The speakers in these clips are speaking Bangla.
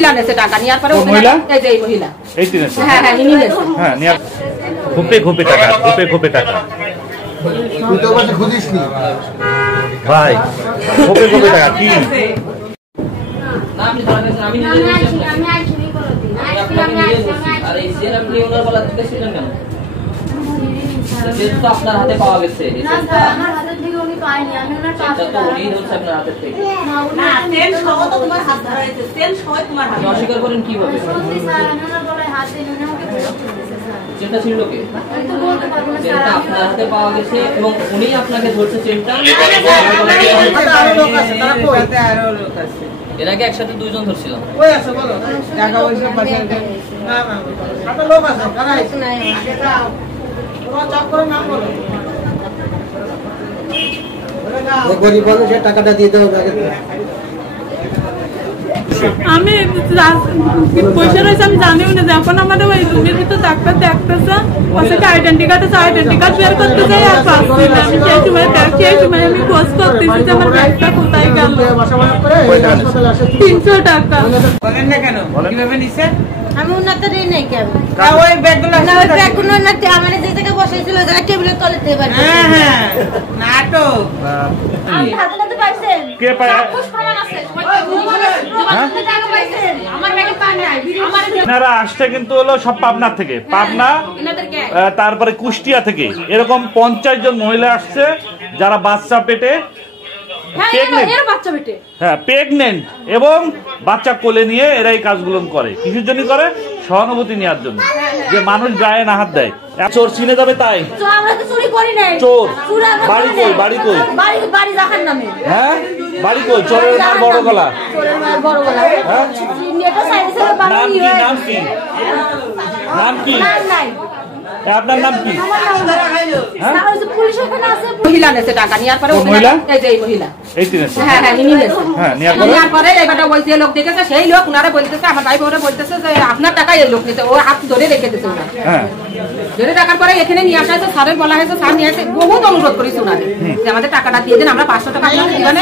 মহিলা নেছে টাকা নেওয়ার পরে মহিলা এই যে এই মহিলা এই তিনেছে হ্যাঁ হ্যাঁ ইনি নেছে হ্যাঁ নিয়া ঘুপে ঘুপে টাকা তুই তো আমাকে খুঁজিসনি ভাই ঘুপে টাকা কি না আপনি ধরেন আমি আইছি আর এই সেল আপনি ওনার বলা থেকে ছিলেন কেন যেহেতু আপনার হাতে পাওয়া গেছে না আমার হাতে থেকে উনি পায়নি আমি ওনার কাছে তো উনি ধরছে আপনার হাতে থেকে না তেল সহ তো তোমার হাত ধরাইছে তেল সহ তোমার হাতে অস্বীকার করেন কিভাবে সত্যি স্যার আমি ওনার গলায় হাত দিই উনি আমাকে বলে দিয়েছে স্যার চেনটা ছিল কি আমি তো বলতে পারবো না স্যার চেনটা আপনার হাতে পাওয়া গেছে এবং উনি আপনাকে ধরছে চেনটা আরো লোক আছে তারা কই আরো লোক আছে এর আগে একসাথে দুইজন ধরছিলাম কই আছে বলো টাকা পয়সা পাশে না আপনার লোক আছে কারা আছে তোমার চক্করের নাম বলো গরিব মানুষের টাকাটা দিয়ে দেওয়া হবে আমি পয়সা রয়েছে আমি জানিও না যখন আমাদের ওই রুমের ভিতর ডাক্তার দেখতেছে ওখানে আইডেন্টি কার্ড আছে আইডেন্টি কার্ড বের করতে যাই আর পাচ্ছি না আমি সেই সময় আমি খোঁজ করতেছি যে আমার ব্যাগটা কোথায় গেল 300 টাকা বলেন না কেন কিভাবে নিছে আমি ওনারটা দেই নাই কেন ওই ব্যাগগুলো না ওই ব্যাগগুলো না আমার যে জায়গায় বসাইছিল ওই জায়গায় টেবিলের তলে দিয়ে বাড়ি হ্যাঁ হ্যাঁ নাটক আমি হাতে নাতে পাইছেন কে পায় খুশ প্রমাণ আছে টাকা পাইছেন আমার ব্যাগে পান নাই আমার এনারা আসছে কিন্তু হলো সব পাবনা থেকে পাবনা তারপরে কুষ্টিয়া থেকে এরকম 50 জন মহিলা আসছে যারা বাচ্চা পেটে প্রেগনেন্ট এবং বাচ্চা কোলে নিয়ে এরা এই কাজগুলো করে কিসের জন্য করে সহানুভূতি নেওয়ার জন্য যে মানুষ গায়ে না হাত দেয় চোর চিনে যাবে তাই আমরা তো চুরি করি নাই চোর বাড়ি কই বাড়ি রাখার নামে হ্যাঁ বাড়ি কই চোরের মার বড় গলা চোরের মার বড় গলা হ্যাঁ এটা সাইডে নাম কি নাই আপনার নাম কি পুলিশ এখানে আছে মহিলা নেছে টাকা নেওয়ার পরে মহিলা এই যে এই মহিলা এই তিনেছে হ্যাঁ হ্যাঁ ইনি নেছে হ্যাঁ নেওয়ার পরে এইটা ওই যে লোক দেখেছে সেই লোক উনারা বলতেছে আমার ভাই বোরা বলতেছে যে আপনার টাকা এই লোক নিতে ও হাত ধরে রেখে দিতে ওরা হ্যাঁ ধরে টাকার পরে এখানে নিয়ে আসা হয়েছে স্যারের বলা হয়েছে স্যার নিয়ে আসে বহুত অনুরোধ করেছে ওনারে যে আমাদের টাকাটা দিয়ে দেন আমরা 500 টাকা আপনাদের দিবানে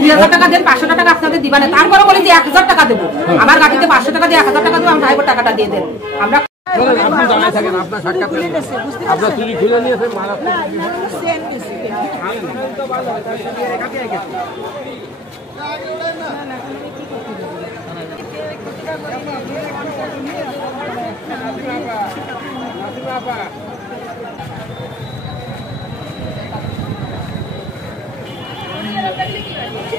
2000 টাকা দেন 500 টাকা আপনাদের দিবানে তারপরে বলি যে 1000 টাকা দেবো আমার গাড়িতে 500 টাকা দিয়ে 1000 টাকা দেবো আমার ভাই বোর টাকাটা দিয়ে দেন আমরা আপনি দাঁড়ায় থাকেন আপনার সাক্ষাৎ আপনার চুরি খুলে নিয়েছে কি